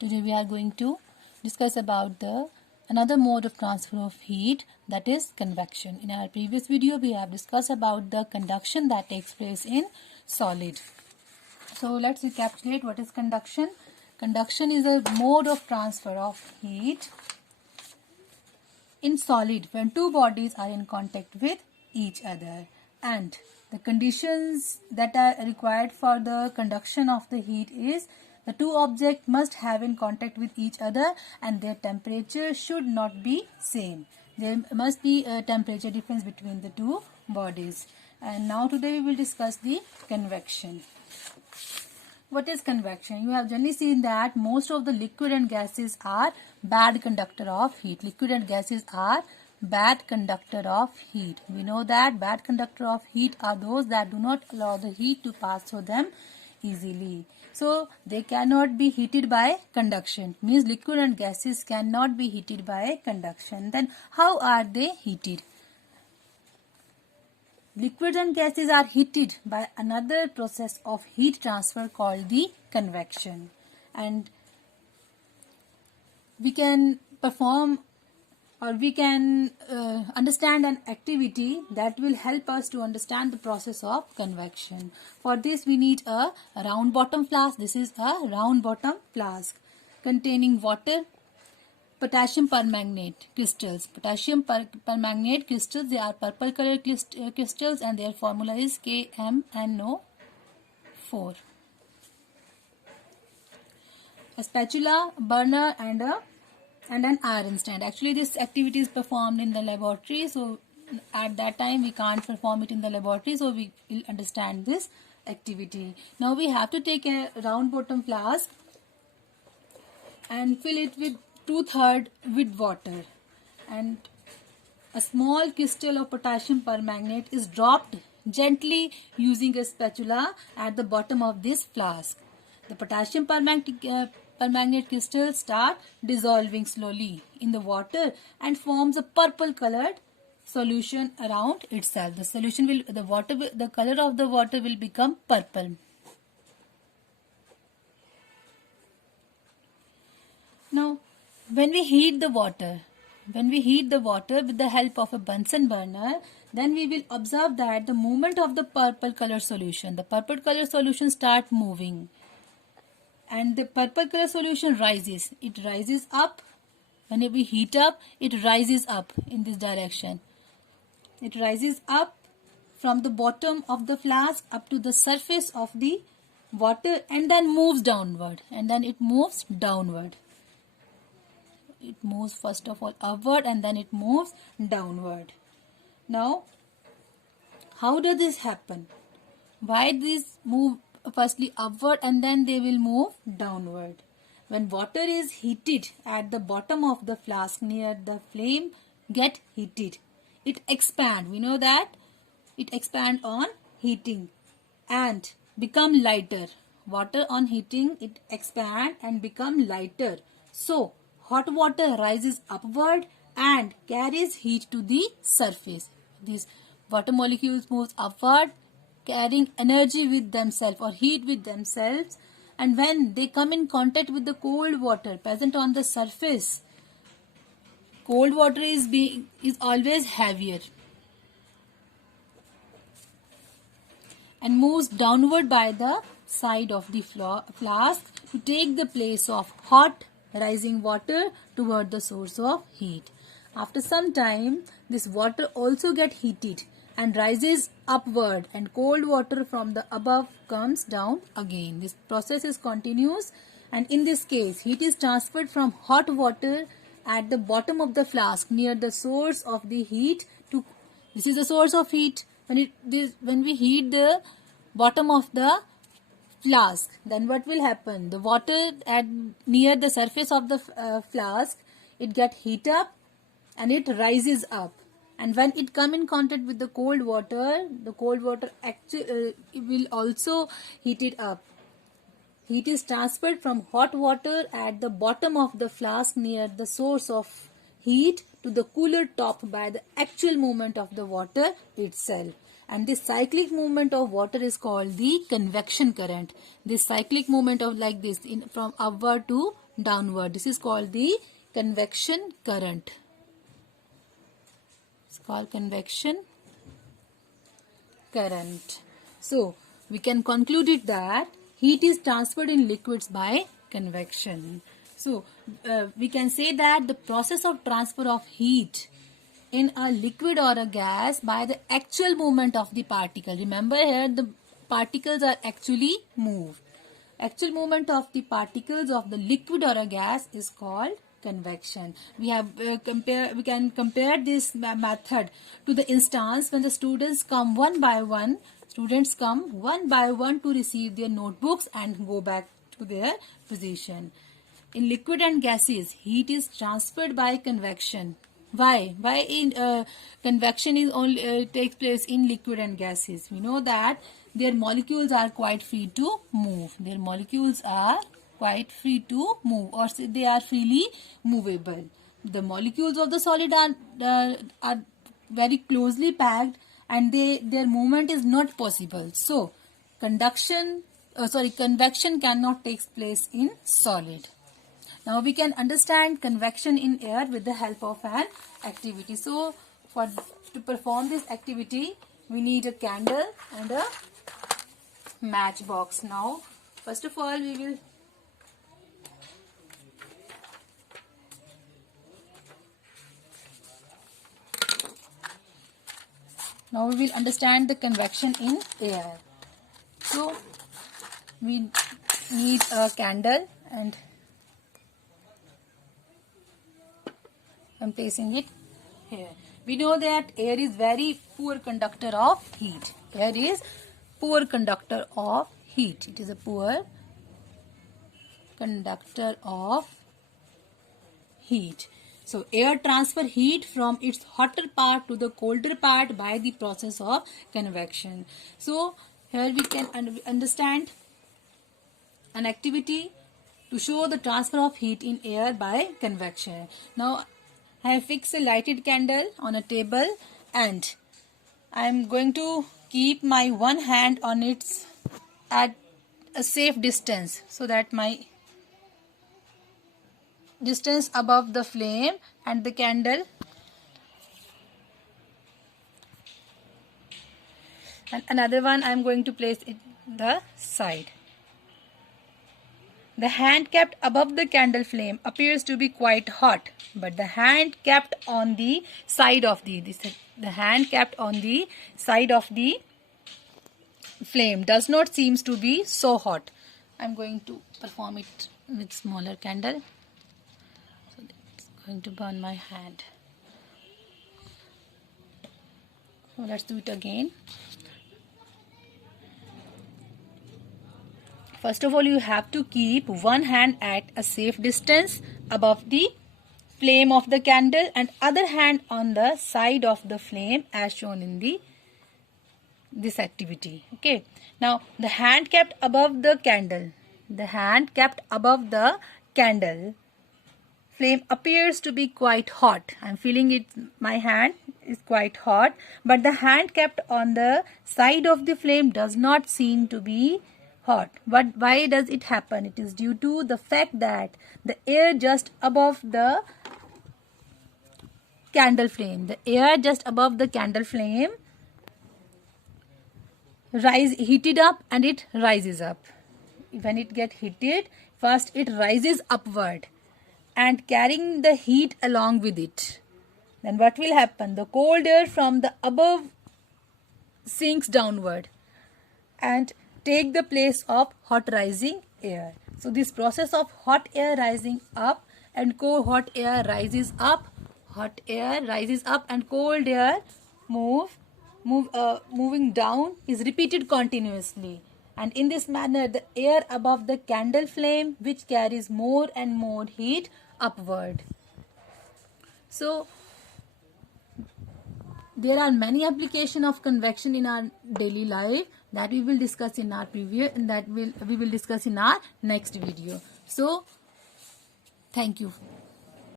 Today we are going to discuss about the another mode of transfer of heat, that is convection. In our previous video we have discussed about the conduction that takes place in solid. So let's recapitulate what is conduction. Conduction is a mode of transfer of heat in solid when two bodies are in contact with each other, and the conditions that are required for the conduction of the heat is the two objects must have in contact with each other and their temperature should not be same. There must be a temperature difference between the two bodies. And now today we will discuss the convection. What is convection? You have generally seen that most of the liquid and gases are bad conductor of heat. Liquid and gases are bad conductor of heat. We know that bad conductor of heat are those that do not allow the heat to pass through them easily. So they cannot be heated by conduction. Means liquid and gases cannot be heated by conduction. Then how are they heated? Liquids and gases are heated by another process of heat transfer called the convection. And we can perform or we can understand an activity that will help us to understand the process of convection. For this we need a round bottom flask. This is a round bottom flask containing water, potassium permanganate crystals. Potassium permanganate crystals, they are purple color crystals and their formula is KMnO4. A spatula, burner and an iron stand. Actually this activity is performed in the laboratory, so at that time we can't perform it in the laboratory, so we will understand this activity. Now we have to take a round bottom flask and fill it with 2/3 with water, and a small crystal of potassium permanganate is dropped gently using a spatula at the bottom of this flask. The potassium permanganate crystals start dissolving slowly in the water and forms a purple colored solution around itself. The solution will, the color of the water will become purple. Now, when we heat the water with the help of a Bunsen burner, then we will observe that the movement of the purple color solution start moving, and the purple color solution rises. It rises up. When we heat up, it rises up in this direction. It rises up from the bottom of the flask up to the surface of the water and then moves downward, and then it moves downward. It moves first of all upward and then it moves downward. Now, how does this happen? Why this move firstly upward and then they will move downward? When water is heated at the bottom of the flask near the flame get heated, it expand. We know that it expand on heating and become lighter. Water on heating, it expand and become lighter. So hot water rises upward and carries heat to the surface. These water molecules moves upward, carrying energy with themselves or heat with themselves, and when they come in contact with the cold water present on the surface, cold water is always heavier and moves downward by the side of the flask to take the place of hot rising water toward the source of heat. After some time, this water also gets heated and rises upward, and cold water from the above comes down again. This process is continuous, and in this case, heat is transferred from hot water at the bottom of the flask near the source of the heat to, this is the source of heat. When we heat the bottom of the flask, then what will happen? The water near the surface of the flask, it get heat up and it rises up, and when it come in contact with the cold water actually will also heat it up. Heat is transferred from hot water at the bottom of the flask near the source of heat to the cooler top by the actual movement of the water itself. and this cyclic movement of water is called the convection current. This cyclic movement of like this from upward to downward, this is called the convection current. It's called convection current. So we can conclude it that heat is transferred in liquids by convection. So we can say that the process of transfer of heat in a liquid or a gas by the actual movement of the particle. Remember here the particles are actually moved. Actual movement of the particles of the liquid or a gas is called convection. We can compare this method to the instance when the students come one by one to receive their notebooks and go back to their position. In liquid and gases, heat is transferred by convection. Why? Why in convection is only takes place in liquid and gases? We know that their molecules are quite free to move. Their molecules are quite free to move, or they are freely movable. The molecules of the solid are very closely packed, and their movement is not possible. So convection cannot take place in solid. Now we can understand convection in air with the help of an activity. So to perform this activity, we need a candle and a matchbox. Now first of all we will understand the convection in air. So we need a candle and I'm placing it here. We know that air is very poor conductor of heat. Air is poor conductor of heat. It is a poor conductor of heat. So air transfer heat from its hotter part to the colder part by the process of convection. So here we can understand an activity to show the transfer of heat in air by convection. Now I have fixed a lighted candle on a table and I am going to keep my one hand on its at a safe distance so that my distance above the flame and the candle, and another one I am going to place it the side. The hand kept above the candle flame appears to be quite hot, but the hand kept on the side of the flame does not seems to be so hot. I am going to perform it with smaller candle. So it's going to burn my hand. So let's do it again. First of all, you have to keep one hand at a safe distance above the flame of the candle and other hand on the side of the flame as shown in this activity. Okay. Now the hand kept above the candle. Flame appears to be quite hot. I am feeling it. My hand is quite hot, but the hand kept on the side of the flame does not seem to be hot. But why does it happen? It is due to the fact that the air just above the candle flame, heated up and it rises up. When it gets heated, first it rises upward and carrying the heat along with it. Then what will happen? The cold air from the above sinks downward and take the place of hot rising air. So this process of hot air rising up and hot air rises up and cold air moving down is repeated continuously. And in this manner the air above the candle flame which carries more and more heat upward. So there are many applications of convection in our daily life that we will discuss in our we will discuss in our next video. So thank you.